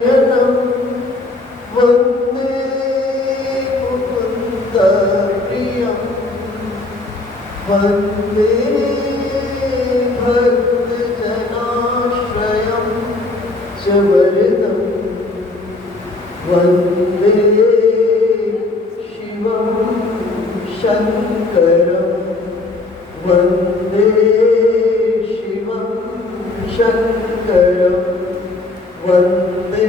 वन्दे मुकुन्दप्रियं वन्दे भक्तजनाश्रयं च वरदं वन्दे शिवं शङ्करं वन्दे शिवं शङ्करं वन्दे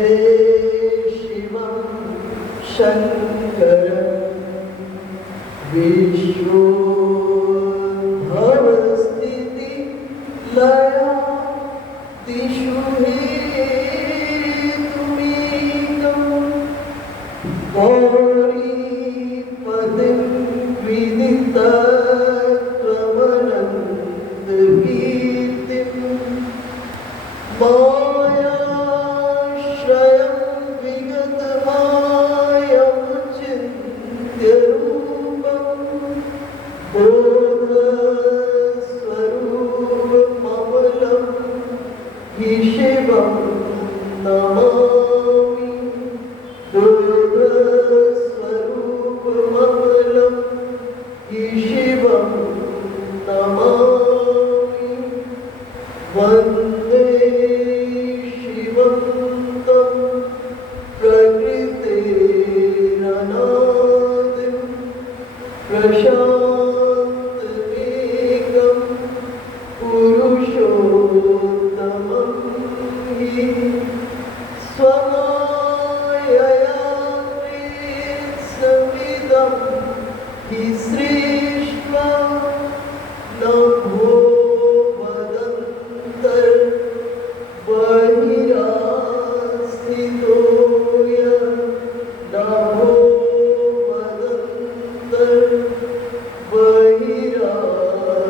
शिवं शङ्करं विश्वोद्भवस्थितिलयादिषु हेतुमेकं गौरीपदं विदितत्वमनन्तकीर्तिं मायाश्रयं विगतमायमुचिन्त्यरूपं बोधस्वरूपममलं हि शिवं नमामि बोधस्वरूपममलं हि शिवं नमामि वन्दे शिवं तं प्रकृतेरनादिं प्रशान्तमेकं पुरुषोत्तमं हि स्वमायया प्रेत्समिदं हि सृष्ट्वा नभो बहिरास्थितो नभो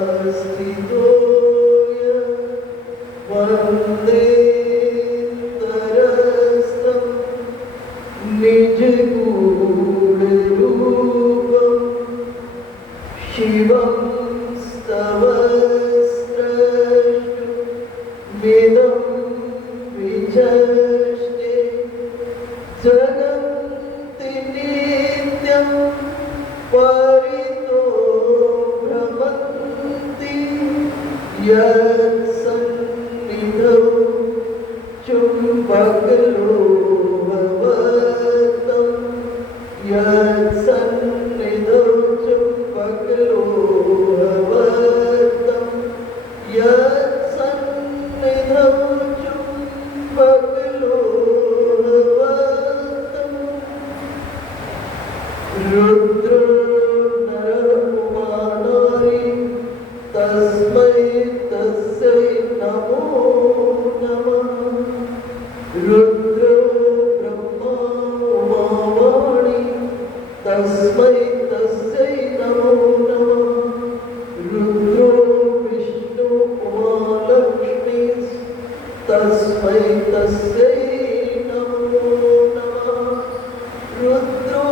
बहिरास्थितो वन्देतरस्तं निजगूढरूपं शिवं स्तवस्त्रष्टुमिदं विचष्टे जगन्ति नित्यं परितो भ्रमन्ति यत्सन्निधौ चुम्बकलोहवत्तं यत्सन्निधौ चुम्बकलोहवत्तं यत्सन्निधौ चुम्बकलोहवत्तं रुद्रो नरकुमारी तस्मै तस्यै नमो नमः रुद्रो ब्रह्मा उमावाणी तस्मै तस्यै नमो नमः रुद्रो विष्णु उमालक्ष्मी तस्मै तस्यै नमो नमः रुद्रो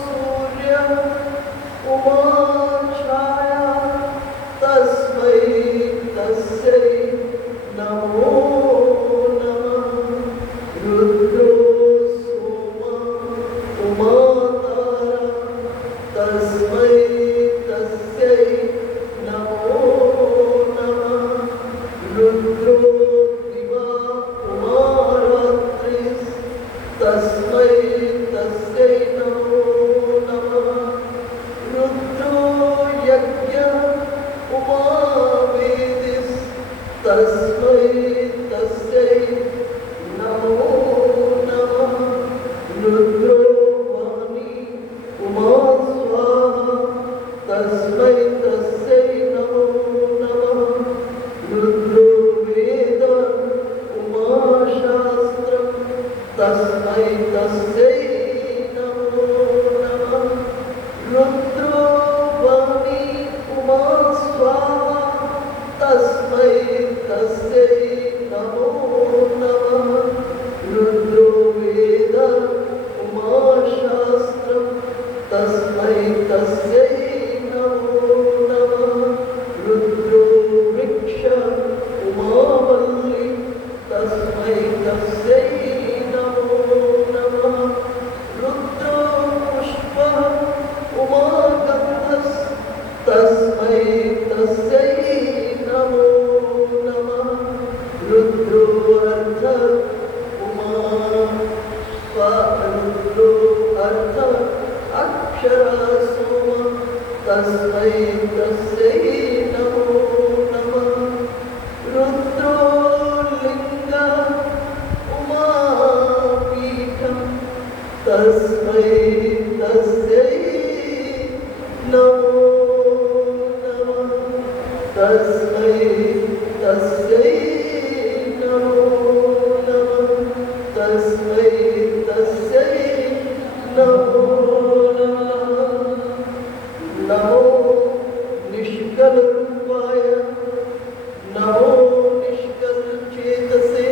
सूर्य उमाछाया तस्मै तस्यै नमो नमः रुद्रो सोमा उमातारा तस्मै तस्यै नमो नमः रुद्रो दिवा उमारात्रिः तस्मै तस्यै नमो नमः रुद्रो यज्ञ उमावेदिः तस्मै तस्यै नमो नमः रुद्रो वाणी उमा स्वाहा तस्मै तस्यै नमो नमः रुद्रो वेद उमाशास्त्रं तस्मै तस्यै नमो नमः रुद्रो वाणी उमा स्वाहा तस्मै तस्यै नमो नमः रुद्रो वेद उमाशास्त्रं तस्मै तस्यै नमो नमः रुद्रो वृक्ष उमावल्ली तस्मै तस्यै नमो सोम तस्मै तस्यै नमो नमः रुद्रो लिंग उमापीठं तस्मै तस्यै नमो नमः तस्मै तस्यै नमो नमः तस्मै तस्यै नमो नमो निष्कल रूपाय नमो निष्कल चेतसे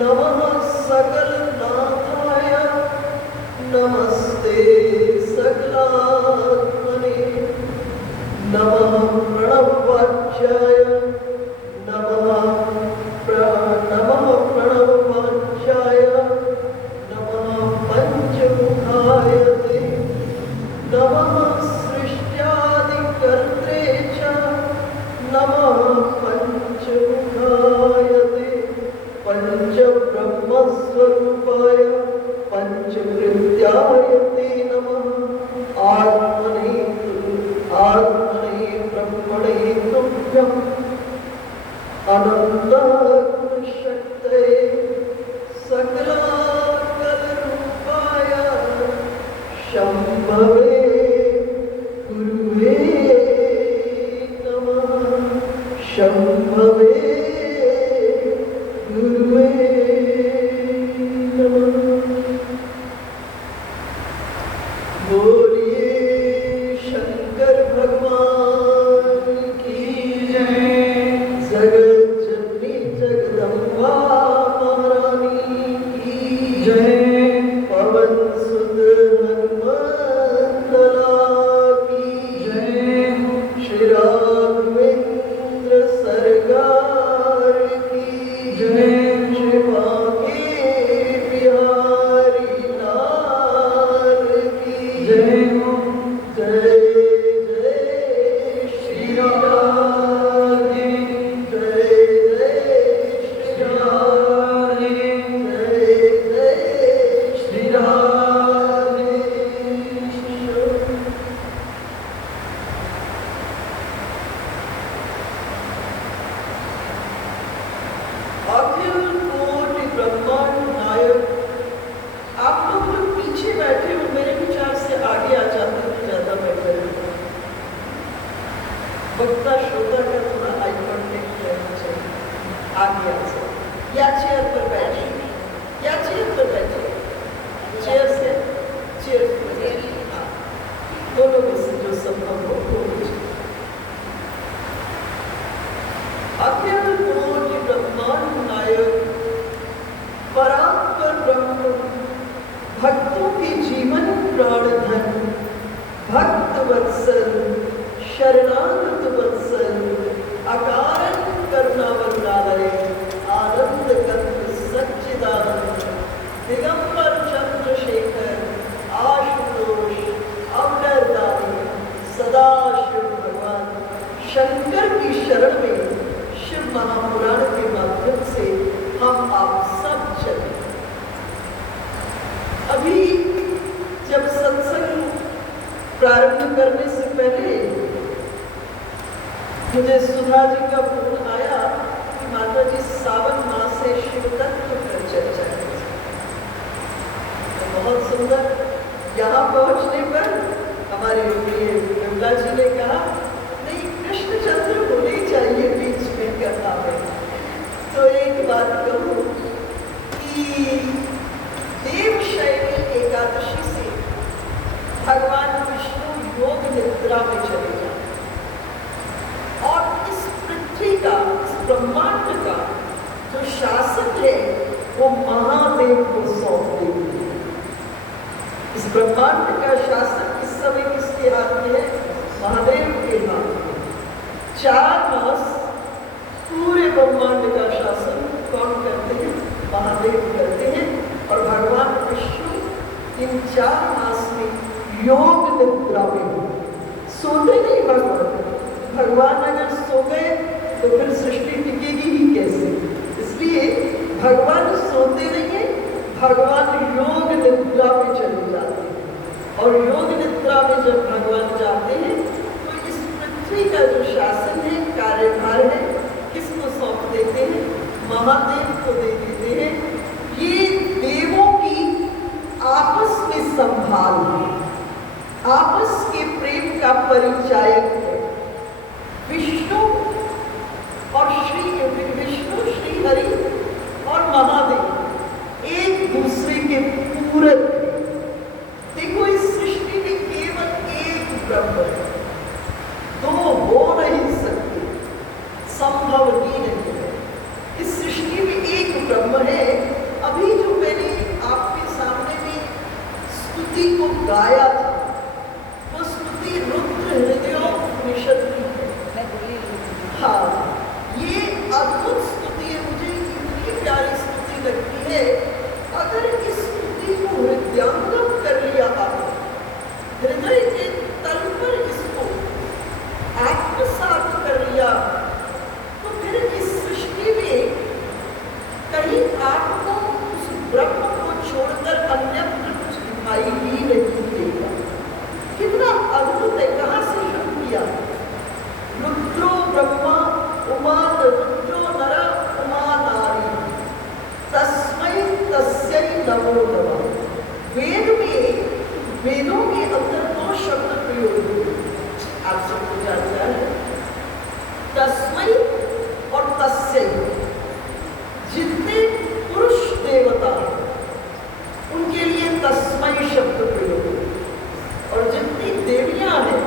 नमः सकल नाथाय नमस्ते सकलात्मने नमः प्रणववाच्याय नमः प्रणववाच्याय नमः पंचमुखाय ते नमः सृष्ट्यादिकर्त्रे च नमः पंचमुखाय ते पंचब्रह्मस्वरूपाय पंचकृत्याय ते नमः आत्मने ब्रह्मणे तुभ्यम् अनन्तगुणशक्तये सकलाकलरूपाय शम्भवे गुरुवे नमः शम्भवे गुरुवे नमः बोलिए शंकर भगवान की जय जगत जननी जगदम्बा महारानी की जय पवन सुत हनुमंतला की जय श्री राघवेंद्र सरकार की जय श्री बांके बिहारी लाल की जय जय जय श्री राम जय जय श्री राम जय जय श्री राम अखिल कोटि ब्रह्मांड नायक आप लोग जो पीछे बैठे हो मेरे विचार से आगे आ जाते तो ज्यादा बेहतर होता। वक्ता श्रोता का थोड़ा आई कांटेक्ट रहना चाहिए। आगे आ जाए या चेयर पर बैठे या चेयर पर बैठे चेयर से चेयर पर बैठे दोनों में से जो संभव हो वो लीजिए। अखिल कोटि ब्रह्मांड नायक परात्पर ब्रह्म भक्तों के जीवन प्राण धन भक्त वत्सल शरणागत वत्सल अकारण करुणावतारय आनंद कंद सच्चिदानंद दिगंबर चंद्रशेखर आशुतोष अवतारदारी सदाशिव भगवान शंकर की शरण में शिव महापुराण के माध्यम से हम आप सब चले। अभी जब सत्संग प्रारंभ करने से पहले मुझे सुधा जी का फोन आया कि माता जी सावन मास से शिव तत्व पर चर्चा है। तो बहुत सुंदर। यहाँ पहुंचने पर हमारे प्रिय गंगा जी ने कहा नहीं कृष्णचंद्र होने चाहिए बीच में कथा में। तो एक बात कहूँ कि देवशयनी एकादशी से भगवान विष्णु योग निद्रा में चले जाते और इस पृथ्वी का इस ब्रह्मांड का जो शासन है वो महादेव को सौंप देते हैं। इस ब्रह्मांड का शासन इस समय किसके हाथ में है? महादेव के हाथ में। 4 मास पूरे ब्रह्मांड का शासन कौन करते हैं? महादेव करते हैं। और भगवान विष्णु इन 4 मास में योग निद्रा में सोते नहीं। भगवान अगर सो गए तो फिर सृष्टि टिकेगी ही कैसे? इसलिए भगवान सोते नहीं है, भगवान योग निद्रा में चले जाते हैं। और योग निद्रा में जब भगवान जाते हैं तो इस पृथ्वी का जो शासन है, कार्यभार है, किसको सौंप देते हैं? महादेव को दे देते हैं। ये देवों की आपस में संभाल है, आपस के प्रेम का परिचायक है। विष्णु और विष्णु, श्री हरि और महादेव एक दूसरे के पूरक हैं। देखो, इस सृष्टि में केवल एक ब्रह्म है, दो हो नहीं सकते, संभव ही नहीं है। इस सृष्टि में एक ब्रह्म है। अभी जो मैंने आपके सामने में स्तुति को गाया था, वो स्तुति रुद्र हृदयोपनिषद की है। हाँ, ये अद्भुत स्तुति है, मुझे इतनी प्यारी स्तुति लगती है। अगर इस स्तुति को हृदयंगम कर लिया आपने, हृदय के तल पर इसको आत्मसात कर लिया, तो फिर इस सृष्टि में कहीं आपको उस ब्रह्म को छोड़कर अन्यत्र कुछ दिखाई ही नहीं देगा। कितना अद्भुत है! कहाँ से शुरू किया? रुद्रो ब्रह्मा उमा, रुद्रो नर उमा नारी, तस्मै तस्यै नमो नमः। वेदों के अंदर दो शब्द प्रयोग हुए, आप सबको जानना है, तस्मै और तस्यै। जितने पुरुष देवता हैं उनके लिए तस्मै शब्द प्रयोग हुए, और जितनी देवियां हैं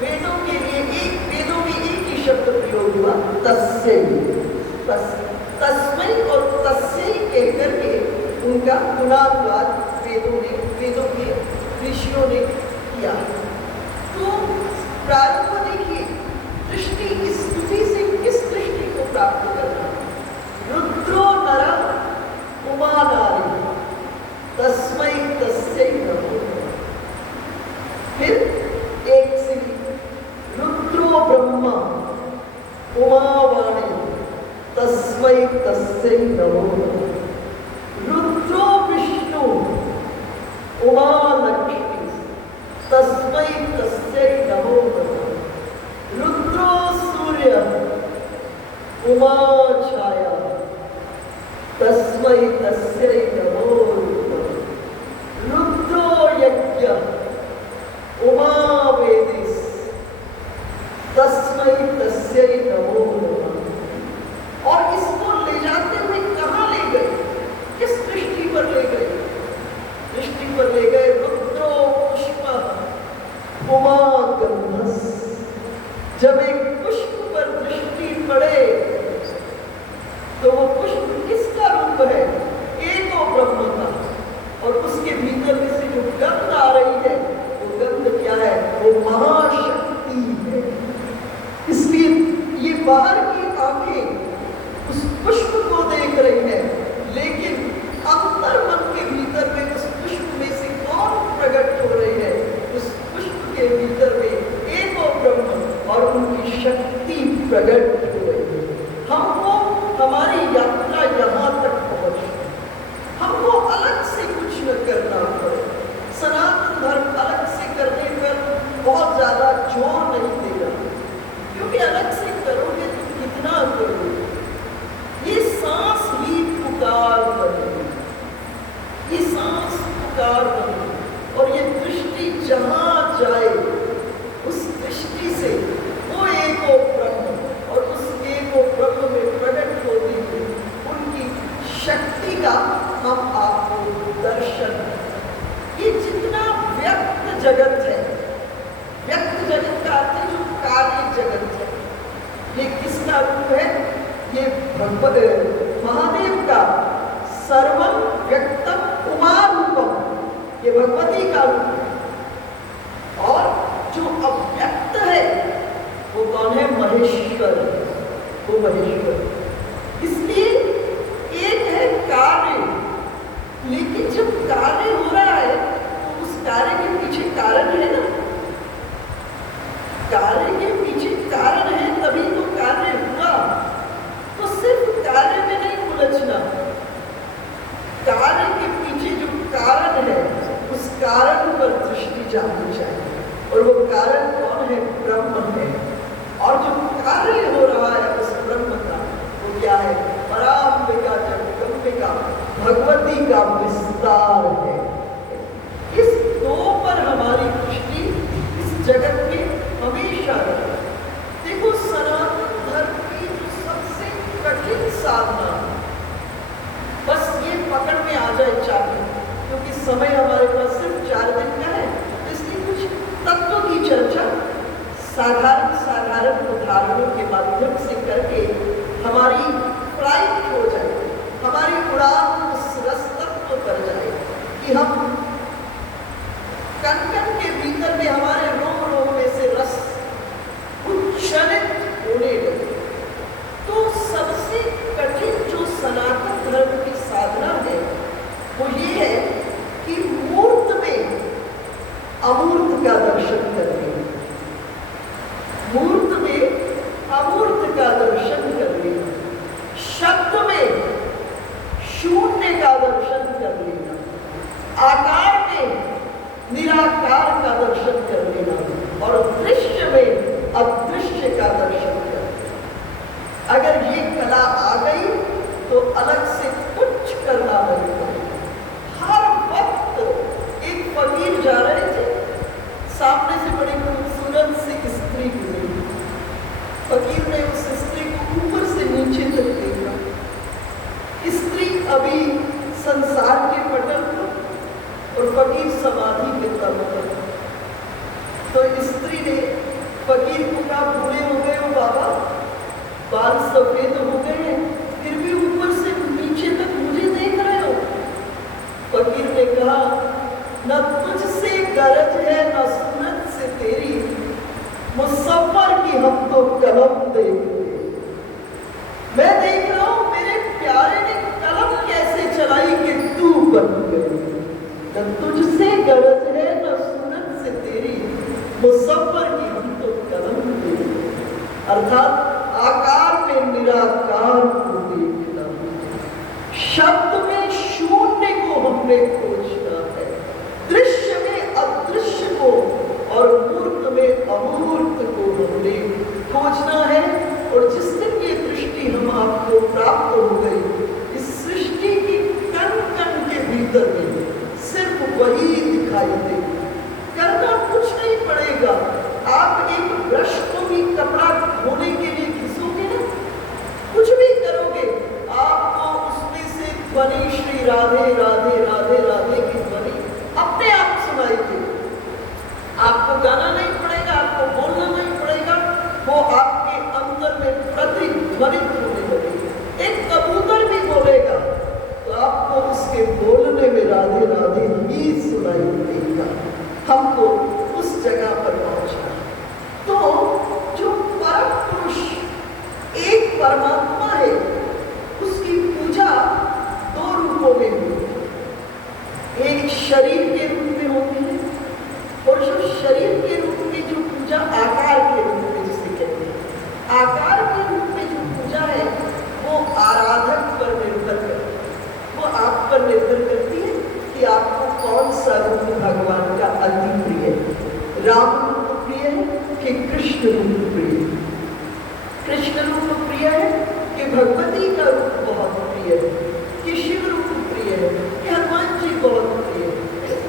वेदों के लिए वेदों में एक ही शब्द प्रयोग हुआ, तस्यै। तस्मै और तस्यै कहकर के उनका गुणानुवाद वेदों के ऋषियों ने किया। तो प्रारंभ देखिए, दृष्टि इस स्तुति से किस दृष्टि को प्राप्त करना? रुद्रो नर उमा नारी, तस्मै तस्यै नमो नमः। फिर एक श्री रुद्रो ब्रह्मा उमा वाणी, तस्मै तस्यै नमो नमः। रुद्रो विष्णु उमा लक्ष्मी, तस्मै तस्यै नमो नमः। रुद्रो सूर्य उमा छाया, तस्मै तस्यै नमो नमः। रुद्रो यज्ञ उमा वेदिस, तस्मै तस्यै नमो नमः। और इसको ले जाते हुए कहाँ ले गए? किस दृष्टि पर ले गए? दृष्टि पर ले गए रुद्रो पुष्प उमा गंधस। जब एक पुष्प पर दृष्टि पड़े तो वो पुष्प किसका रूप है? एको ब्रह्म का। और उसके भीतर में से जो गंध आ रही है, वो गंध क्या है? वो महाशक्ति है। इसलिए ये बाहर की आंखें उस पुष्प को देख रही है, लेकिन अंतर मन के भीतर में उस पुष्प में से कौन प्रकट हो रही है? उस पुष्प के भीतर में एको ब्रह्म और उनकी शक्ति प्रकट हो रही है। हमको हमारी यात्रा यहाँ तक पहुँचे, हमको अलग से कुछ न करना पड़े। सनातन धर्म अलग से करने पर बहुत ज्यादा जोर नहीं देगा, क्योंकि अलग से करोगे तो कितना करोगे? ये सांस ही पुकार बनेगी, ये सांस पुकार बनेगी। और ये दृष्टि जहाँ जाए, उस दृष्टि से वो एको ब्रह्म और उस एको ब्रह्म में प्रकट होती है उनकी शक्ति का हम आपको दर्शन। ये जितना व्यक्त जगत है, व्यक्त जगत का अर्थ है जो कार्य जगत है, ये किसका रूप है? ये महादेव का सर्वम व्यक्तम उमा रूपम, ये भगवती का रूप है। और जो अव्यक्त है वो कौन है? महेश्वर, वो महेश्वर। इसलिए एक है कार्य, लेकिन जब कार्य हो रहा है तो उस कार्य के पीछे कारण है ना, कार्य के पीछे कारण है, तभी तो कार्य हुआ। तो सिर्फ कार्य में नहीं उलझना, कार्य के पीछे जो कारण है उस कारण पर दृष्टि जानी चाहिए, और वो कारण कौन है? ब्रह्म है। और जो कार्य हो रहा है उस ब्रह्म का, वो क्या है? पराम्बिका जगदम्बिका भगवती का विस्तार है। इस दो पर हमारी दृष्टि इस जगत में हमेशा रहे। देखो, सनातन धर्म की जो सबसे कठिन साधना, बस ये पकड़ में आ जाए चाहे, क्योंकि समय हमारे पास सिर्फ 4 दिन का है, इसलिए कुछ तत्व की चर्चा साधारण उदाहरणों के माध्यम से करके हमारी फ्लाइट हो जाए, हमारी उड़ान उस रस तत्व पर जाए कि हम कण-कण के भीतर में, हमारे रोम में से रस उच्छलित होने लगे। तो सबसे कठिन जो सनातन धर्म की साधना है वो ये है कि मूर्त में अमूर्त का दर्शन करने, मूर्त में अमूर्त का दर्शन कर लेना, शब्द में शून्य का दर्शन कर लेना, आकार में निराकार का दर्शन कर लेना, और दृश्य में अदृश्य का दर्शन कर लेना। अगर ये कला आ गई तो अलग से कुछ करना नहीं पड़ेगा। हर वक्त एक फकीर जा रहे थे, सामने से बड़ी खूबसूरत सी स्त्री गुजरी। फकीर ने उस स्त्री को ऊपर से नीचे तक देखा। स्त्री अभी संसार के पटल पर और फकीर समाधि के तल पर। तो स्त्री ने फकीर को कहा, बूढ़े हो गए हो बाबा, बाल सफेद हो गए हैं, फिर भी ऊपर से नीचे तक मुझे देख रहे हो? फकीर ने कहा, न तुझसे गरज है न सूरत से तेरी, मुसव्वर की हम तो कलम देखते। मैं देख रहा हूं मेरे प्यारे ने कलम कैसे चलाई कि तू बन गई। न तुझसे गरज है न सूरत से तेरी, मुसव्वर की हम तो कलम देखते। अर्थात आकार में निराकार को देखना, शब्द में शून्य को हमने खोजना है, दृश्य में अदृश्य को और मूर्त में अमूर्त को हमने खोजना है। और जिस दिन ये दृष्टि हम आपको प्राप्त हो गई, इस सृष्टि की कण-कण के भीतर में सिर्फ वही दिखाई देगी, करना कुछ नहीं पड़ेगा। आप एक ब्रश को भी कपड़ा धोने के लिए घिसोगे ना, कुछ भी करोगे, आपको उसमें से ध्वनि श्री राधे राधे राधे राधे की ध्वनि अपने आप सुनाई देगी। आपको गाना नहीं पड़ेगा, आपको बोलना नहीं पड़ेगा, वो आपके अंदर में प्रतिध्वनित होने लगेगी। एक कबूतर भी बोलेगा तो आपको उसके बोलने में राधे राधे ही सुनाई देगा। हमको उस जगह पर पहुंचना। तो जो परम पुरुष एक परमात्मा है, उसकी पूजा 2 रूपों में होती है। एक शरीर के रूप में होती है, और जो शरीर के रूप में जो पूजा आकार के रूप में जिसे कहते हैं, आकार के रूप में जो पूजा है वो आराधक पर निर्भर करती है। वो आप पर निर्भर करती है कि आपको कौन सा रूप भगवान का अति प्रिय है। राम रूप प्रिय है कि कृष्ण रूप प्रिय है? कृष्ण रूप प्रिय है कि भगवती का रूप बहुत प्रिय है? कि शिव रूप प्रिय है? कि हनुमान जी बहुत प्रिय है?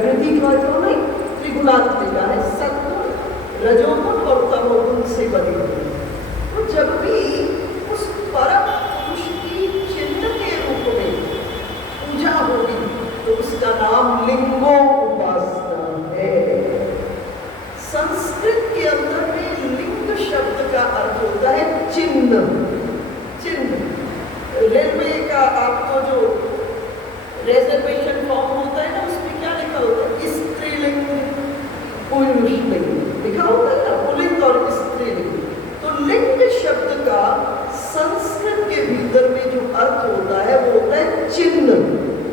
प्रकृति का जो नहीं त्रिगुणात्मिका है, सत्गुण, रजोगुण और तमोगुण से बनी हुई है। तो जब भी उस परम पुरुष की चिन्ह के रूप में पूजा होगी तो उसका नाम लिंगो उपासना है। संस्कृत के अंदर में लिंग शब्द का अर्थ होता है चिन्ह। चिन्ह रेलवे का आपको जो रिजर्वेशन फॉर्म होता है ना, उसमें क्या लिखा होता है? स्त्रीलिंग पुल्लिंग लिखा होता है ना, पुल्लिंग और स्त्रीलिंग। तो लिंग शब्द का संस्कृत के भीतर में जो अर्थ होता है वो होता है चिन्ह,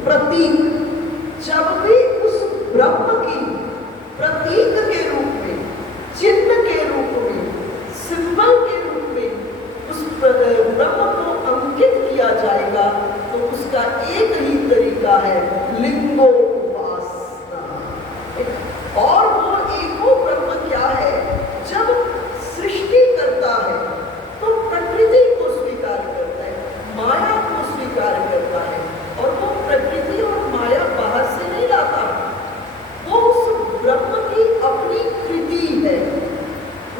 प्रतीक। जब भी उस ब्रह्म की प्रतीक के रूप में, चिन्ह के रूप में, सिंबल के रूप में उस ब्रह्म को अंकित किया जाएगा तो उसका एक ही तरीका है लिंगो उपासना। और वो एको ब्रह्म क्या है? जब सृष्टि करता है तो प्रकृति को स्वीकार करता है, माया को स्वीकार करता है, और वो प्रकृति और माया बाहर से नहीं लाता, वो उस ब्रह्म की अपनी कृति है,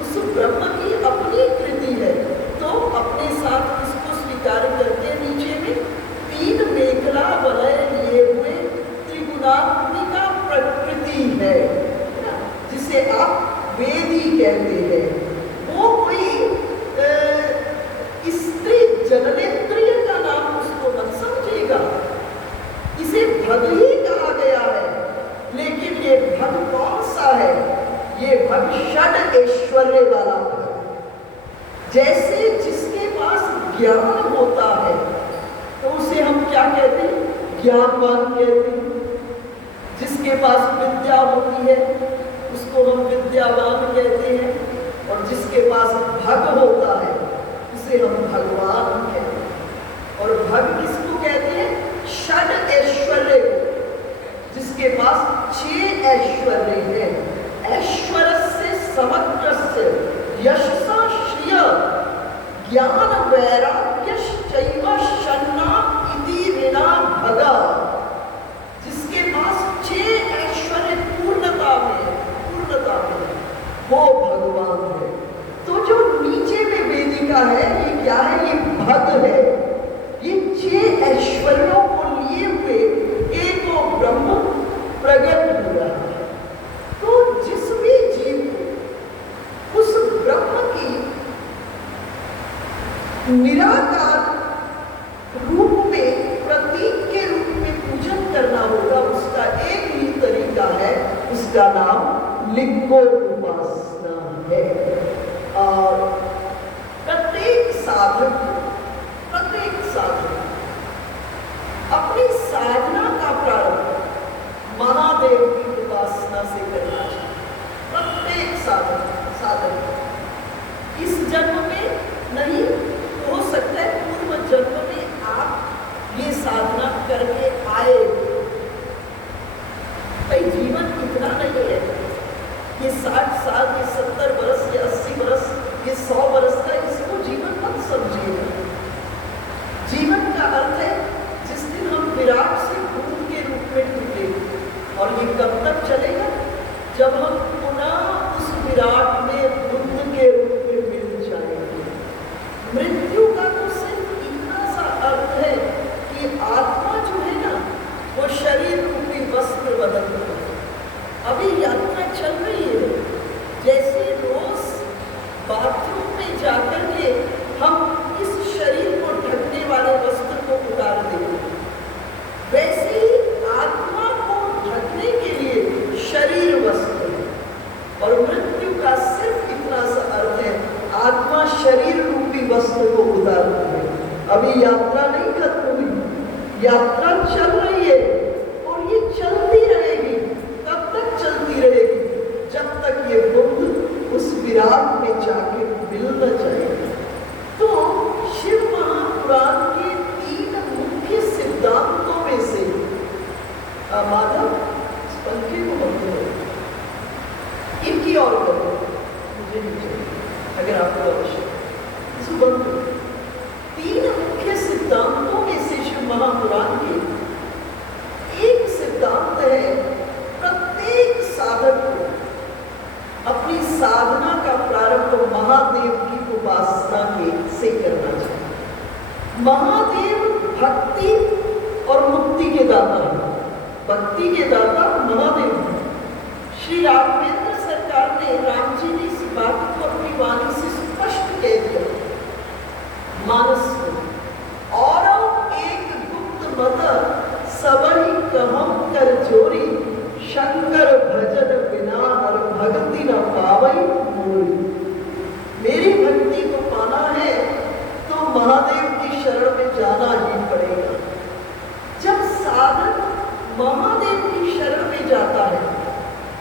उस ब्रह्म की अपनी कृति है। तो अपने साथ इसको स्वीकार करके नीचे में तीन मेखला बनाए लिए हुए त्रिगुणात्मिका प्रकृति है, जिसे आप वेदी कहते हैं। वो कोई स्त्री जननेन्द्रिय का नाम उसको मत समझिएगा, इसे भग ही कहा गया है। लेकिन ये भग कौन सा है? ये भग षड ऐश्वर्य वाला भग। जैसे जिसके पास ज्ञान होता है तो उसे हम क्या कहते हैं? ज्ञानवान कहते हैं। जिसके पास विद्या होती है उसको हम विद्यावान कहते हैं, और जिसके पास भग होता है उसे हम भगवान कहते हैं। और भग किसको कहते हैं? षड ऐश्वर्य, जिसके पास 6 ऐश्वर्य हैं। ऐश्वर्यस्य समग्रस्य यशसा श्रिय ज्ञान वैराग्यश्चैव शन्ना इति विना भगा। जिसके पास 6 ऐश्वर्य पूर्णता में वो भगवान है। तो जो नीचे में वेदिका है ये क्या है? ये भग है। ये 6 ऐश्वर्यों को लिए हुए एको ब्रह्म प्रकट हो रहा है। तो जिस भी जीव को उस ब्रह्म की निराकार रूप में, प्रतीक के रूप में पूजन करना होगा, उसका एक ही तरीका है, उसका नाम लिंगो उपासना है। और प्रत्येक साधक अपनी साधना का प्रारंभ महादेव की उपासना से करना चाहिए। प्रत्येक साधक इस जन्म में नहीं, हो सकता है पूर्व जन्म में आप ये साधना करके आए। भाई जीवन इतना नहीं है, ये 60 साल, ये 70 वर्ष, ये 80 वर्ष, ये 100 वर्ष का इसको जीवन मत समझिए। जीवन का अर्थ है जिस दिन हम विराट से भूत के रूप में टूटे, और ये कब तक चलेगा? जब हम पुनः उस विराट में बुद्ध के रूप में मिल जाएंगे। मृत्यु का तो सिर्फ इतना सा अर्थ है कि आत्मा जो है ना, वो शरीर रूपी वस्त्र बदलता है। अभी यात्रा चल रही है। जैसे रोज बाथरूम में जाकर के हम इस शरीर को ढकने वाले वस्त्र को उतार देंगे, वैसे ही आत्मा को ढकने के लिए शरीर वस्त्र है। और मृत्यु का सिर्फ इतना सा अर्थ है, आत्मा शरीर रूपी वस्त्र को उतारती है। अभी यात्रा नहीं खत्म हुई, यात्रा चल रही है, और ये चलती रहेगी। कब तक चलती रहेगी? जब तक ये बुद्ध उस विराट में जाके मिल न जाए। तो शिव महापुराण के 3 मुख्य सिद्धांतों में से माधव पंखे को बंद करो, इनकी और करो, मुझे नहीं चाहिए, अगर आपको आवश्यक इसको बंद करो। 3 मुख्य सिद्धांतों में से शिव महापुराण के एक सिद्धांत है महादेव भक्ति और मुक्ति के दाता है। भक्ति के दाता महादेव है। श्री राघवेंद्र सरकार ने, राम जी ने इस बात को अपनी वाणी से स्पष्ट कह दिया मानस को। और एक गुप्त मत सबही कहम कर जोरी, शंकर भजन बिना हर भक्ति न पावई मोरी। मेरी भक्ति को पाना है तो महादेव की शरण में जाना ही पड़ेगा। जब साधक महादेव की शरण में जाता है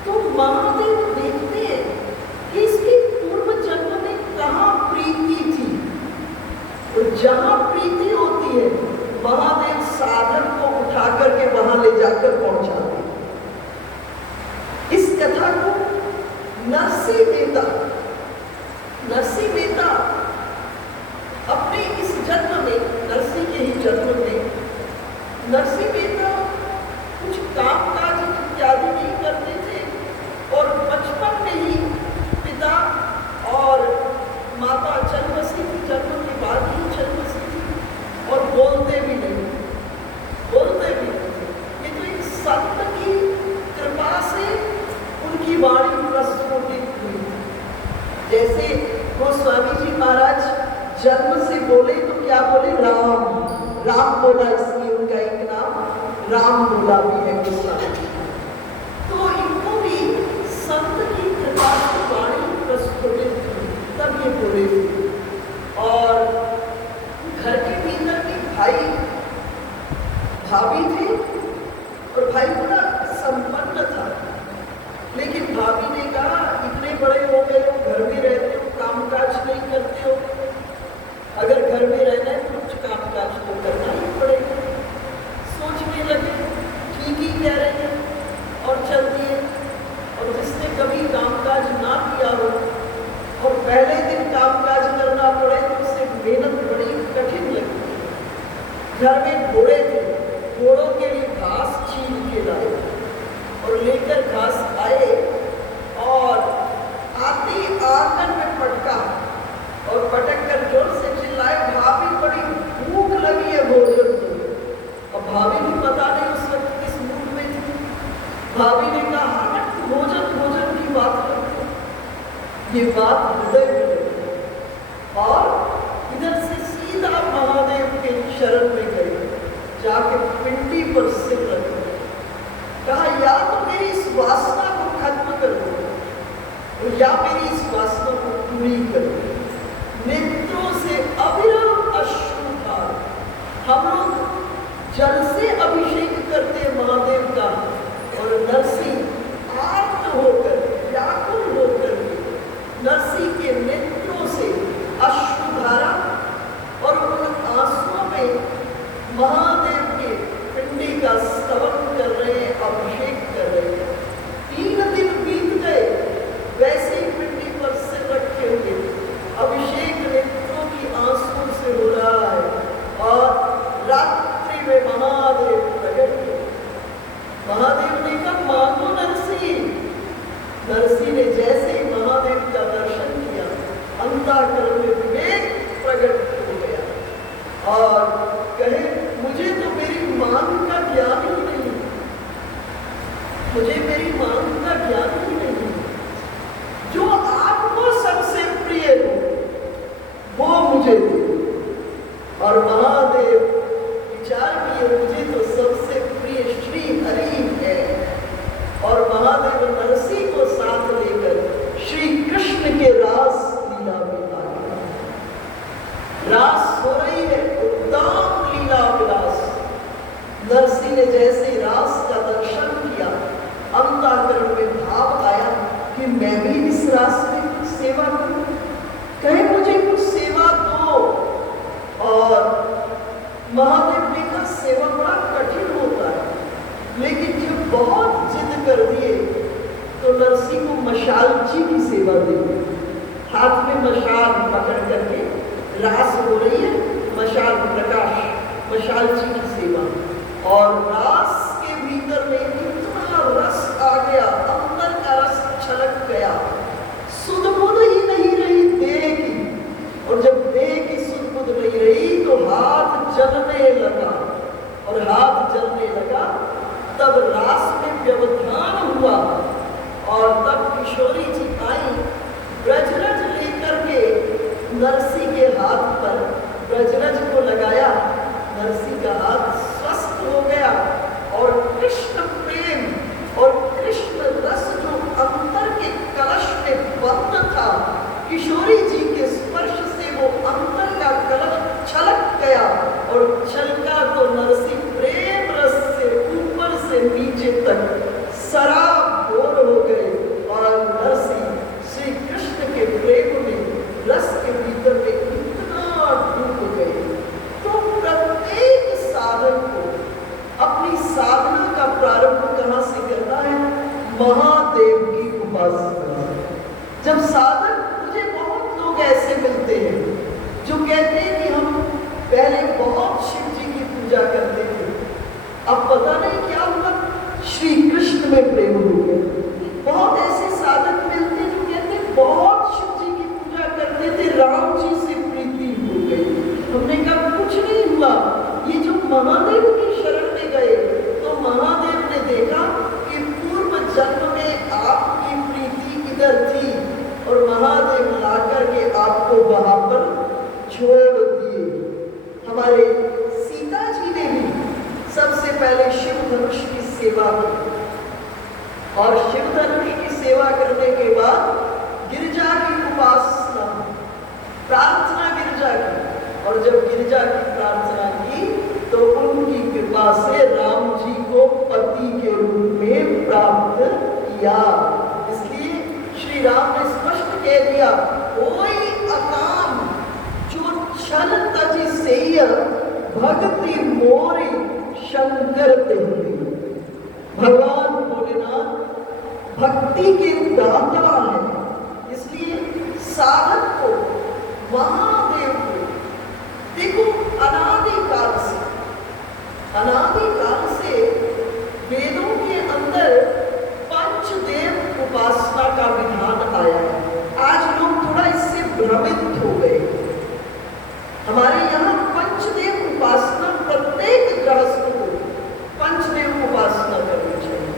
तो महादेव देखते हैं कि इसकी पूर्व जन्म में कहाँ प्रीति थी, और जहां प्रीति होती है महादेव साधक को उठा करके वहां ले जाकर पहुंचाते हैं। इस कथा को नरसिंह मेहता अपने इस जन्म में, नरसिंह के ही जन्म में, नरसिंह मेहता कुछ काम काज इत्यादि नहीं करते थे और बचपन में ही पिता और माता जन्मसी थी, जन्म के बाद ही जन्मसी थी, और बोलते भी नहीं। ये तो एक संत की कृपा से उनकी वाणी प्रस्फुटित हुई। जैसे गोस्वामी जी महाराज जन्म से बोले तो क्या बोले? राम बोला, इसलिए उनका एक नाम राम बोला भी है गोस्वामी जी। तो इनको भी संत की कृपा से वाणी प्रस्फुटित हुई, तब ये बोले थे। और घर के भीतर के भाभी थे, और भाई बड़ा संपन्न था, लेकिन भाभी ने कहा इतने बड़े हो गए हो, घर में रहते हो, कामकाज नहीं करते हो, अगर घर में रहना है तो कुछ कामकाज तो करना ही पड़ेगा। सोचने लगे ठीक ही कह रहे हैं और चल दिए। और जिसने कभी कामकाज ना किया हो और पहले दिन कामकाज करना पड़े तो उससे मेहनत बड़ी कठिन लगती है। घर में घोड़े थे, घोड़ों के लिए घास छील के लाए और लेकर घास आए, और आते आंगन में पटका और पटक कर जोर से चिल्लाए, भाभी बड़ी भूख लगी है, भोजन दो। अब भाभी भी पता नहीं उस वक्त किस मूड में थी। भाभी ने कहा हट, भोजन की बात करते। ये बात हृदय में लगी और इधर से सीधा महादेव के शरण में गए, जाके पिंडी पर सिर रख कहा या तो मेरी इस वासना को खत्म कर दो या मेरी इस वासना को पूरी कर दो। नेत्रों से अविरल अश्रुधार, हम लोग जल से अभिषेक करते महादेव का, और नरसिंह आर्त होकर, व्याकुल होकर नरसिंह के नेत्रों से अश्रुधारा और उन आंसुओं में महादेव के पिंडी का स्तवन कर रहे हैं, अभिषेक कर रहे हैं। 3 दिन बीत गए, वैसे ही पिंडी पर सिर रखे हुए अभिषेक नेत्रों की आंसुओं से हो रहा है। और रात्रि में महादेव प्रकट हुए। महादेव ने कहा मांगो नरसिंह। नरसिंह ने जैसे ही महादेव का दर्शन किया, अंतःकरण में विवेक प्रकट हो गया और कहे मुझे तो मेरी मांग का ज्ञान ही नहीं, मुझे मेरी मांग का ज्ञान ही नहीं, जो आपको सबसे प्रिय हो वो मुझे दे। और महादेव विचार किए मुझे तो सबसे प्रिय श्री हरि है, और महादेव नरसिंह को साथ लेकर श्री कृष्ण के रास लीला में आ गए। रास हो रही है, उत्तम लीला विलास। नरसिंह ने जैसे रास का दर्शन किया, अंतःकरण में भाव आया कि मैं भी इस रास में कुछ सेवा करूं, कहे मुझे कुछ सेवा दो। और महादेव ने कहा सेवा बड़ा कठिन होता है, लेकिन जब बहुत जिद कर दिए तो नरसिंह को मशाल जी की सेवा दी। हाथ में मशाल पकड़ करके रास हो रही है, मशाल प्रकाश, मशाल जी की सेवा। और रास के भीतर में इतना रस आ गया, अंदर का रस छलक गया, सुध-बुध ही नहीं रही देह की। और जब देह की सुध-बुध नहीं रही तो हाथ और हाथ जलने लगा। तब रास में व्यवधान हुआ और तब किशोरी जी आई, ब्रजरज लेकर के नरसी के हाथ पर ब्रजरज को लगाया। नरसी का हाथ स्वस्थ हो गया और कृष्ण प्रेम और कृष्ण रस जो अंतर के कलश में बंद था, किशोरी जी के स्पर्श से वो अंतर का कलश छलक गया और छलका तो नरसी प्रेम रस से ऊपर से नीचे तक सराबोर हो गए और नरसी श्री कृष्ण के प्रेम में रस के भीतर में इतना डूब गए। तो प्रत्येक साधक को अपनी साधना का प्रारंभ कहाँ से करना है? महादेव की उपासना। जब साधक, मुझे बहुत लोग ऐसे मिलते हैं जो कहते हैं कि हम पहले बहुत शिव जी की पूजा करते थे, अब पता नहीं क्या हुआ, श्री कृष्ण में प्रेम हो गया। बहुत ऐसे साधक मिलते जो कहते बहुत शिव जी की पूजा करते थे, राम जी से प्रीति हो गई। हमने कहा कुछ नहीं हुआ, ये जो महादेव की शरण में गए तो महादेव ने देखा कि पूर्व जन्म में आपकी प्रीति इधर थी और महादेव ला करके आपको वहां पर छोड़ दिए। हमारे सीता जी ने भी सबसे पहले शिव धनुष की सेवा की और शिव धनुष की सेवा करने के बाद गिरिजा की उपासना, प्रार्थना गिरिजा की, और जब गिरिजा की प्रार्थना की तो उनकी कृपा से राम जी को पति के रूप में प्राप्त किया। इसलिए श्री राम ने स्पष्ट कह दिया, कोई अकाम जो छल तजी सेय भक्ति मोरी शंकर देवी। भगवान भोलेनाथ भक्ति के दाता है, इसलिए साधक को, महादेव को, देखो अनादिकाल से वेदों के अंदर पंचदेव उपासना का विधान आया है। आज लोग थोड़ा इससे भ्रमित हो गए। हमारे यहाँ पंचदेव उपासना, प्रत्येक गृहस्थ को पंचदेव उपासना करनी चाहिए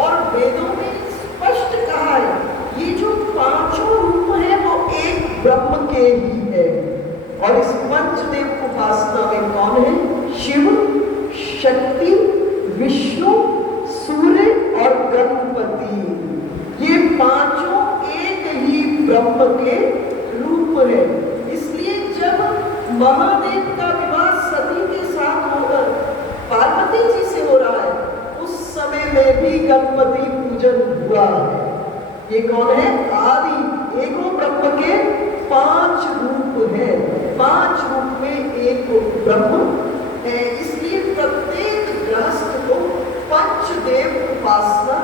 और वेदों में स्पष्ट कहा है ये जो पांचों रूप है वो एक ब्रह्म के ही है। और इस पंचदेव उपासना में कौन है? शिव, शक्ति, विष्णु, सूर्य और गणपति। ये पांचों एक ही ब्रह्म के रूप है। इसलिए जब महादेव का विवाह सती के साथ होकर पार्वती जी से हो रहा है, उस समय में भी गणपति पूजन हुआ है। ये कौन है? आदि एको ब्रह्म के पांच रूप हैं, पांच रूप में एक ब्रह्म है। इसलिए प्रत्येक गृहस्थ को पंचदेव उपासना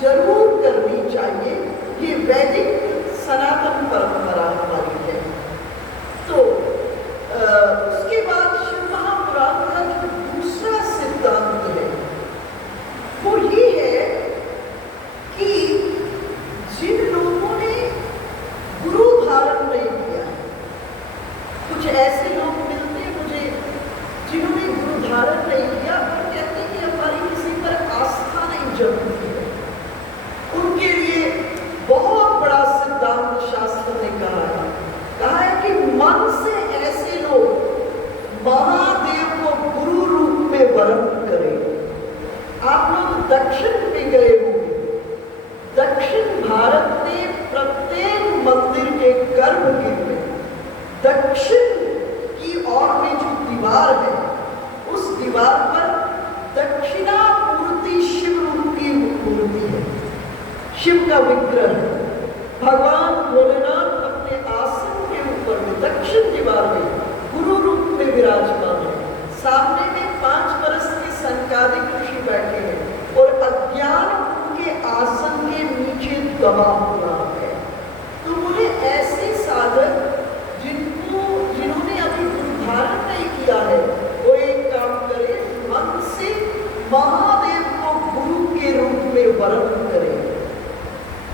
जरूर करनी चाहिए। ये वैदिक सनातन परंपरा हमारी है। तो उसके बाद शिव महापुराण का जो दूसरा सिद्धांत है वो ये है कि जिन लोगों ने गुरु धारण नहीं किया, कुछ ऐसे लोग मिलते हैं मुझे जिन्होंने गुरु धारण नहीं किया और कहते हैं कि हमारी किसी पर आस्था नहीं जमती है, उनके लिए बहुत बड़ा सिद्धांत शास्त्र ने कहा है कि मन से ऐसे लोग महादेव को गुरु रूप में वरण करें। आप लोग दक्षिण में गए होंगे, दक्षिण भारत में प्रत्येक मंदिर के गर्भगृह में दक्षिण की ओर में जो दीवार है उस दीवार पर दक्षिणामूर्ति शिव रूप की मूर्ति है, शिव का विग्रह है। भगवान भोलेनाथ अपने आसन के ऊपर में दक्षिण दीवार में गुरु रूप में विराजमान है। सामने में 5 वर्ष के संकादिक ऋषि बैठे हैं और अज्ञान उनके आसन के नीचे दबा हुआ है। तो बोले ऐसे साधक जिन्होंने अभी गुरु धारण नहीं किया है वो एक काम करे, मन से महादेव को गुरु के रूप में वरण करे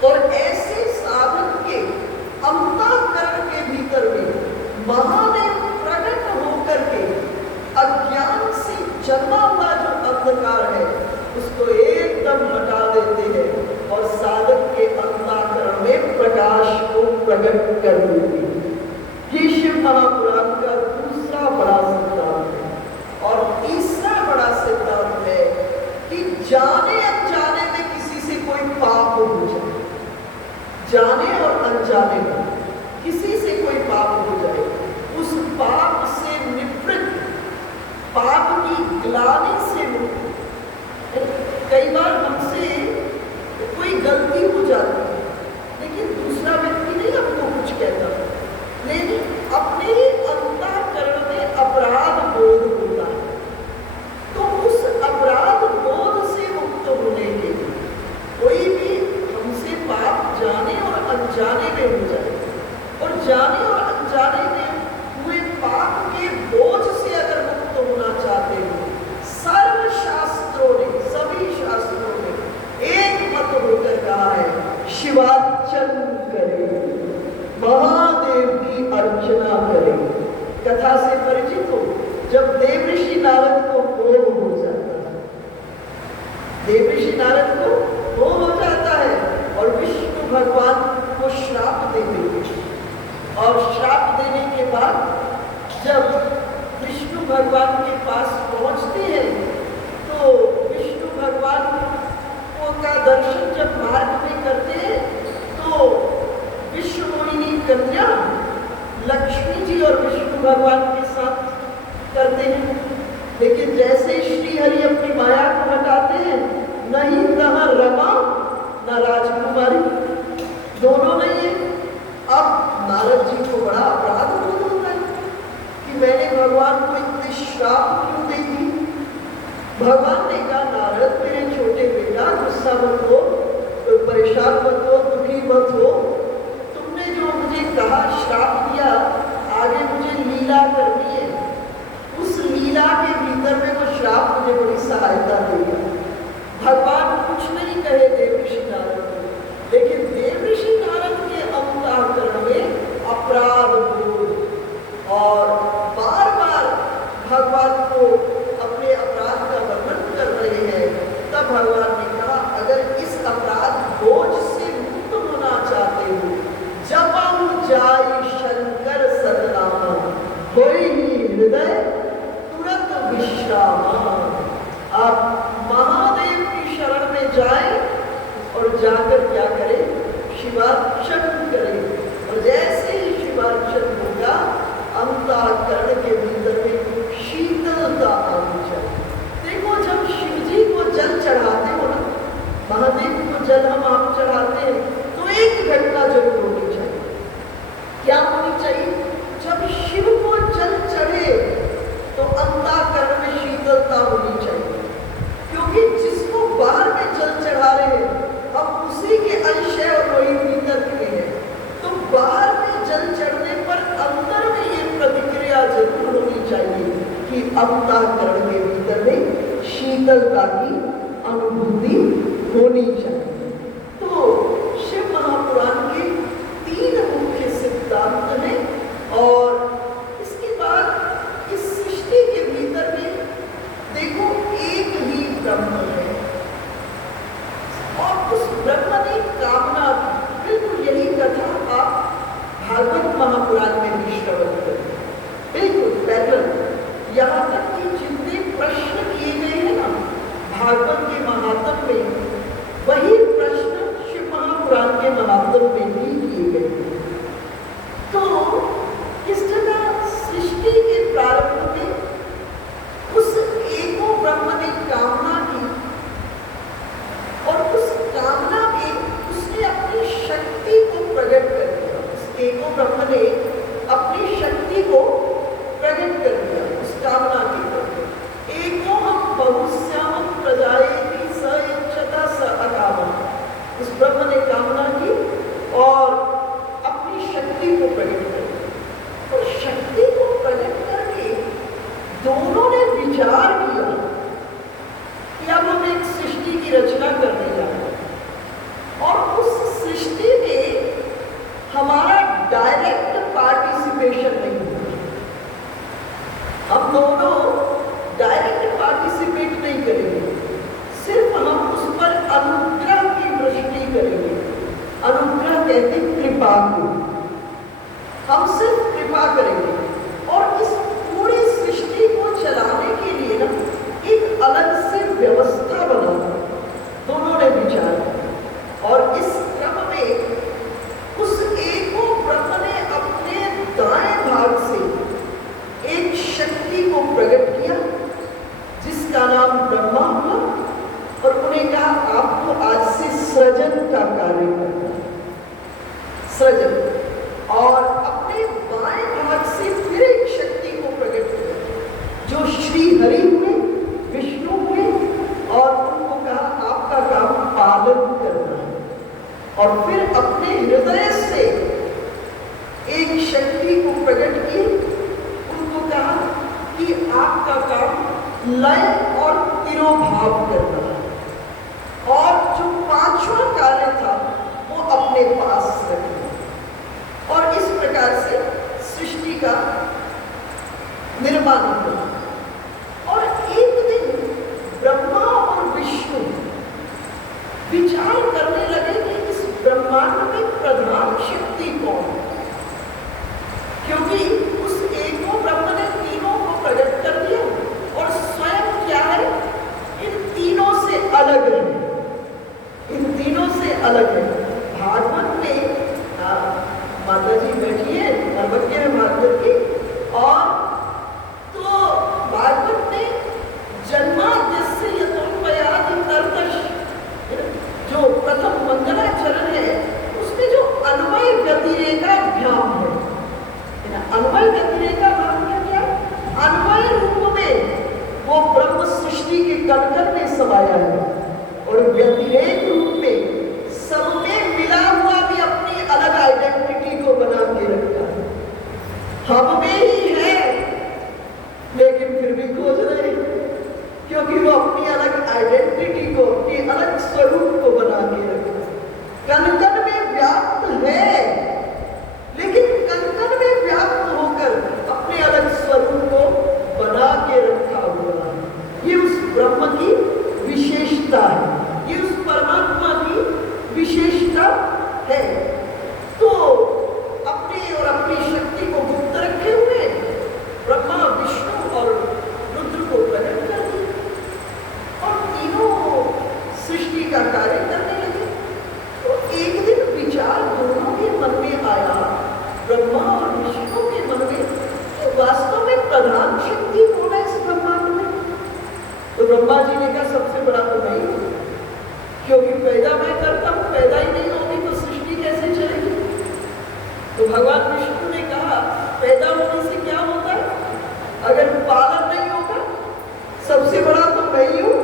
और ऐसे साधक के अंतःकरण के भीतर में महादेव ग्लानि से मुक्त। कई बार हमसे कोई गलती हो जाती है, लेकिन दूसरा व्यक्ति नहीं हमको कुछ कहता, लेकिन अपने ही अंतःकरण में अपराध बोध होता है। तो उस अपराध बोध से मुक्त होने के लिए कोई भी हमसे पाप जाने और अनजाने में हो जाए, और जाने और अनजाने में हुए पाप के बोझ से अगर मुक्त होना चाहते हो, सर्व शास्त्रों ने, सभी शास्त्रों ने एक मत होकर कहा है, शिवार्चन करें, महादेव की अर्चना करें। कथा से परिचित हो, जब देवऋषि नारद को मोह हो जाता है, देवऋषि नारद को मोह हो जाता है और विष्णु भगवान को श्राप दे देते हैं। और श्राप देने के बाद जब विष्णु भगवान के पास पहुंचते हैं, तो विष्णु भगवान का दर्शन जब मार्ग में करते हैं, तो विश्व मोहिनी कन्या लक्ष्मी जी और विष्णु भगवान के साथ करते हैं। लेकिन जैसे श्री हरि अपनी माया को हटाते हैं, नहीं तहाँ रमा न राजकुमारी, दोनों नहीं है। अब नारद जी को बड़ा अपराध बोध होता है कि मैंने भगवान को इतने श्राप क्यों दे दी। भगवान ने कहा, नारद मेरे छोटे बेटा, गुस्सा मत हो, परेशान मत हो, दुखी मत हो, तुमने जो मुझे कहा, श्राप दिया, आगे मुझे लीला करनी है, उस लीला के भीतर में वो श्राप मुझे बड़ी सहायता देगा। भगवान कुछ नहीं कहे देवऋषि नारद को, लेकिन देवऋषि नारद के अंतःकरण में अपराध बोध और बार बार भगवान को अपने अपराध का वर्णन कर रहे हैं। तब भगवान ने कहा, अगर इस अपराध बोझ से मुक्त होना चाहते हो, जपहु जाई शंकर सतनामा, होई ही हृदय तुरंत विश्रामा। आप महादेव की शरण में जाएं और जाकर क्या करें, शिवार्चन करें। और जैसे ही शिवार्चन होगा, अंतःकरण के भीतर में शीतलता आनी चाहिए। देखो, जब शिव जी को जल चढ़ाते हो ना, महादेव को जल हम आप चढ़ाते हैं, तो एक घटना जरूर होनी चाहिए। क्या होनी चाहिए? जब शिव को जल चढ़े तो अंतःकरण में शीतलता होनी चाहिए, क्योंकि जिसको बाहर में जल चढ़ा रहे हैं, हम उसी के अंश है और वही भीतर के हैं। तो बाहर में जल चढ़ने पर अंदर में ये प्रतिक्रिया जरूर होनी चाहिए कि अंतःकरण के भीतर में शीतलता की अनुभूति होनी चाहिए। तो शिव महापुराण के 3 मुख्य सिद्धांत हैं, और इसके बाद इस सृष्टि के भीतर में देखो एक ही ब्रह्म है, और उस ब्रह्म ने कामना की। बिल्कुल यही कथा आप भागवत महापुराण में भी श्रवण करें, बिल्कुल पैदल। यहाँ तक कि जितने प्रश्न किए गए हैं ना भागवत के महात्म में, वही कहा आपको आज से सृजन का कार्य करना है, सृजन, और अपने बाएं भाग से फिर एक शक्ति को प्रकट किया जो श्री हरि हुए, विष्णु हुए, और उनको कहा आपका काम पालन करना है। और फिर अपने हृदय से एक शक्ति को प्रकट की, उनको कहा कि आपका काम लय और तिरोभाव करना है, और जो पांचवा कार्य था वो अपने पास रखना। और इस प्रकार से सृष्टि का निर्माण हुआ। और एक दिन ब्रह्मा और विष्णु विचार करने लगे कि इस ब्रह्मांड में प्रधान शक्ति कौन है, क्योंकि उस एको ब्रह्म ने तीनों को प्रकट कर दिया और स्वयं क्या है, इन तीनों से अलग है, इन तीनों से अलग है। भागवत में माता जी बैठी है सर्वज्ञ में भागवत की, और तो भागवत में जन्माद्यस्य यतोन्मयादि नर्तश, जो प्रथम मंगलाचरण है उसमें जो अन्वय व्यतिरेकाभ्याम है, अन्वय व्यतिरेका भाव क्या, अन्वय रूप में वो ब्रह्म सृष्टि के कण में समाया है, और व्यतिरेक रूप में सब में मिला हुआ भी अपनी अलग आइडेंटिटी को बना के रखा है। हम में ही है लेकिन फिर भी खोज रहे हैं, क्योंकि वो अपनी अलग आइडेंटिटी को, अपनी अलग स्वरूप को बना के रखा है। कण में व्याप्त है, लेकिन कण में व्याप्त होकर अपने अलग स्वरूप को बना के रखा हुआ है। ये उस ब्रह्म की विशेषता है, ये उस परमात्मा की विशेषता है। तो अपने और अपनी शक्ति को गुप्त रखे हुए ब्रह्मा, विष्णु और रुद्र को प्रकट कर दिया, और तीनों सृष्टि का कार्य करने लगे। तो एक दिन विचार दोनों के मन में आया, ब्रह्मा और विष्णु के मन में, तो वास्तव में प्रधान शक्ति कौन है इस ब्रह्मांड में? तो ब्रह्मा जी ने कहा सबसे बड़ा तो मैं ही, क्योंकि पैदा मैं करता हूं, पैदा ही नहीं होगी तो सृष्टि कैसे चलेगी? तो भगवान विष्णु ने कहा पैदा होने से क्या होता है, अगर पालन नहीं होगा, सबसे बड़ा तो मैं ही हूं,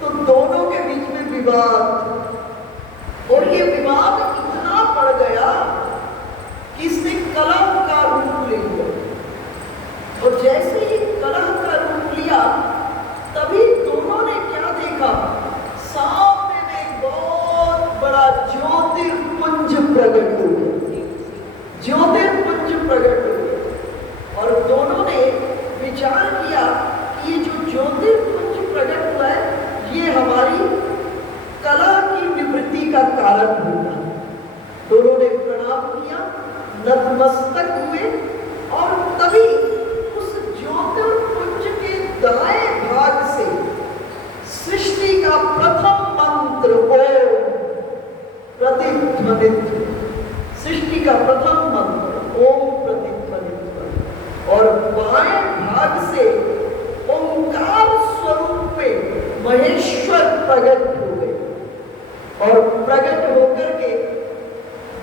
तो दोनों के बीच में विवाद, और ये विवाद इतना बढ़ गया कि इसने कलह का रूप ले लिया। और जैसे ही कलह का रूप लिया, तभी दोनों ने क्या देखा, सामने में एक बहुत बड़ा ज्योतिर्पुंज प्रकट हो गया, ज्योतिर्पुंज प्रकट हो गया। और दोनों ने विचार किया कि ये जो ज्योतिर्पुंज प्रकट हुआ है, ये हमारी कला की निवृत्ति का कारण होगा। दोनों ने प्रणाम किया, नतमस्तक हुए, और तभी उस ज्योतिर्पुंज के दाएं भाग से सृष्टि का प्रथम मंत्र ओम प्रतिध्वनित, सृष्टि का प्रथम मंत्र ओम प्रतिध्वनित, और बाएं भाग से ओंकार स्वरूप में महेश्वर प्रकट हो गए, और प्रकट होकर के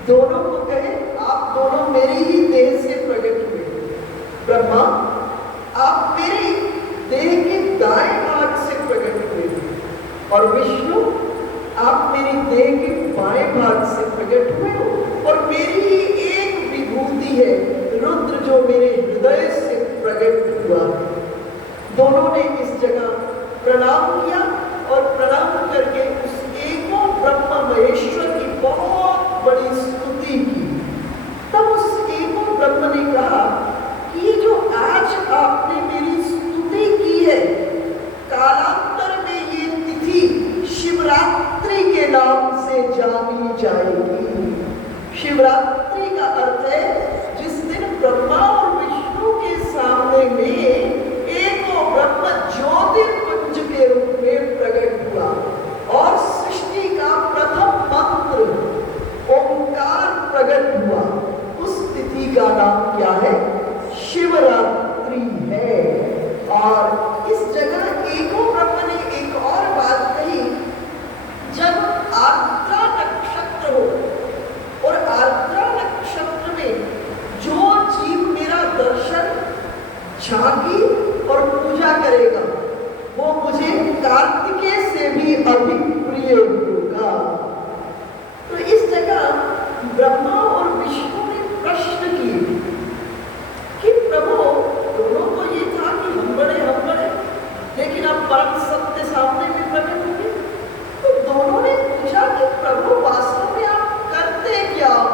दोनों को कहे आप दोनों मेरी ही देह से प्रकट हुए। ब्रह्मा आप मेरी देह के दाएं भाग से प्रकट हुए, और विष्णु आप मेरी देह के बाएं भाग से प्रकट हुए हो, और मेरी ही एक विभूति है रुद्र जो मेरे हृदय से प्रकट हुआ। दोनों ने इस जगह प्रणाम किया, और प्रणाम करके उस एको ब्रह्म महेश्वर की बहुत बड़ी स्तुति की। तब उस एको ब्रह्म ने कहा कि ये जो आज आपने मेरी स्तुति की है, कालांतर में ये तिथि शिवरात्रि के नाम से जानी जाएगी। शिवरात्रि का अर्थ है जिस दिन ब्रह्मा और विष्णु के सामने में एको ब्रह्म ज्योतिर्पुंज के रूप में प्रकट हुआ, और सृष्टि का प्रथम मंत्र ओंकार प्रकट हुआ। उस तिथि का नाम क्या है? शिवरात्रि है। और इस जगह एको ब्रह्म ने एक और बात कही झांकी और पूजा करेगा वो मुझे कार्तिकेय से भी अधिक प्रिय होगा। तो इस जगह ब्रह्मा और विष्णु ने प्रश्न किए कि प्रभु, दोनों को ये था कि हम बड़े, लेकिन अब परम सत्य सामने में प्रकट हुए। तो दोनों ने पूछा कि प्रभु वास्तव में आप करते क्या हो?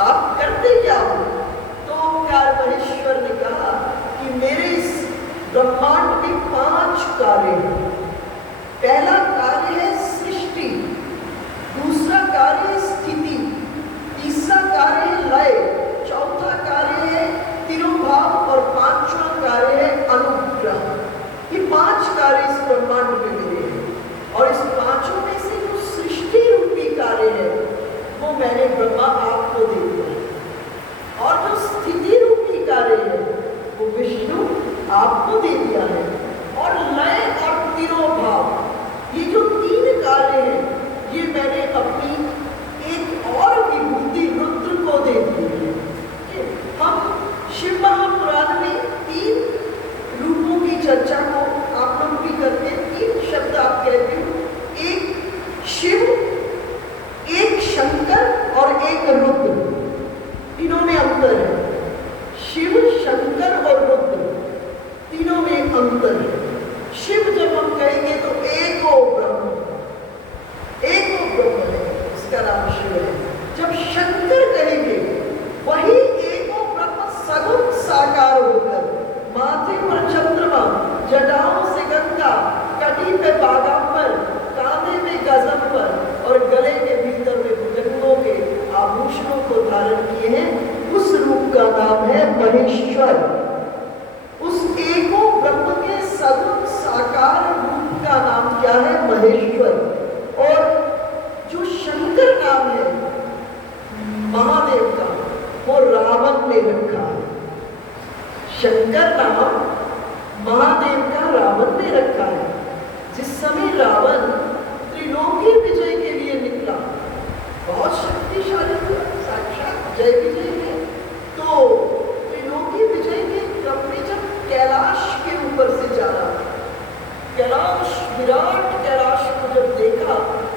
आप करते क्या हो? तो ओंकार महेश्वर ने कहा कि मेरे इस ब्रह्मांड में 5 कार्य हैं। पहला कार्य है सृष्टि, दूसरा कार्य है स्थिति, तीसरा कार्य है लय, चौथा कार्य है तिरुभाव और 5वां कार्य है अनुग्रह। ये 5 कार्य इस ब्रह्मांड में मिले हैं और इस 5 में से जो सृष्टि रूपी कार्य है वो मैंने ब्रह्मा आपको दे दिया और जो स्थिति रूपी कार्य है वो विष्णु आपको दे दिया है और लय और तिरोभाव ये जो 3 कार्य हैं ये मैंने अपनी एक और विभूति रुद्र को दे दी है। हम शिव महापुराण में 3 रूपों की चर्चा को आप लोग भी करते हैं। 3 शब्द आप कहते हो, एक शिव, एक शंकर और एक रुद्र। तीनों में अंतर है। शिव, शंकर और रुद्र तीनों में अंतर है। शिव जब हम कहेंगे तो एको ब्रह्म है, इसका नाम शिव है। जब शंकर कहेंगे वही एको ब्रह्म सगुण साकार होकर माथे पर चंद्रमा, जटाओं से गंगा, कटी पे बागांबर, कांधे में गजंबर और गले के भीतर में भुजंगों के आभूषणों को धारण किए हैं, उस रूप का नाम है महेश्वर। उस एको ब्रह्म के सगुण साकार रूप का नाम क्या है? महेश्वर। और जो शंकर नाम है महादेव का वो रावण ने रखा है। शंकर नाम महादेव का रावण ने रखा है। जिस समय रावण त्रिलोकी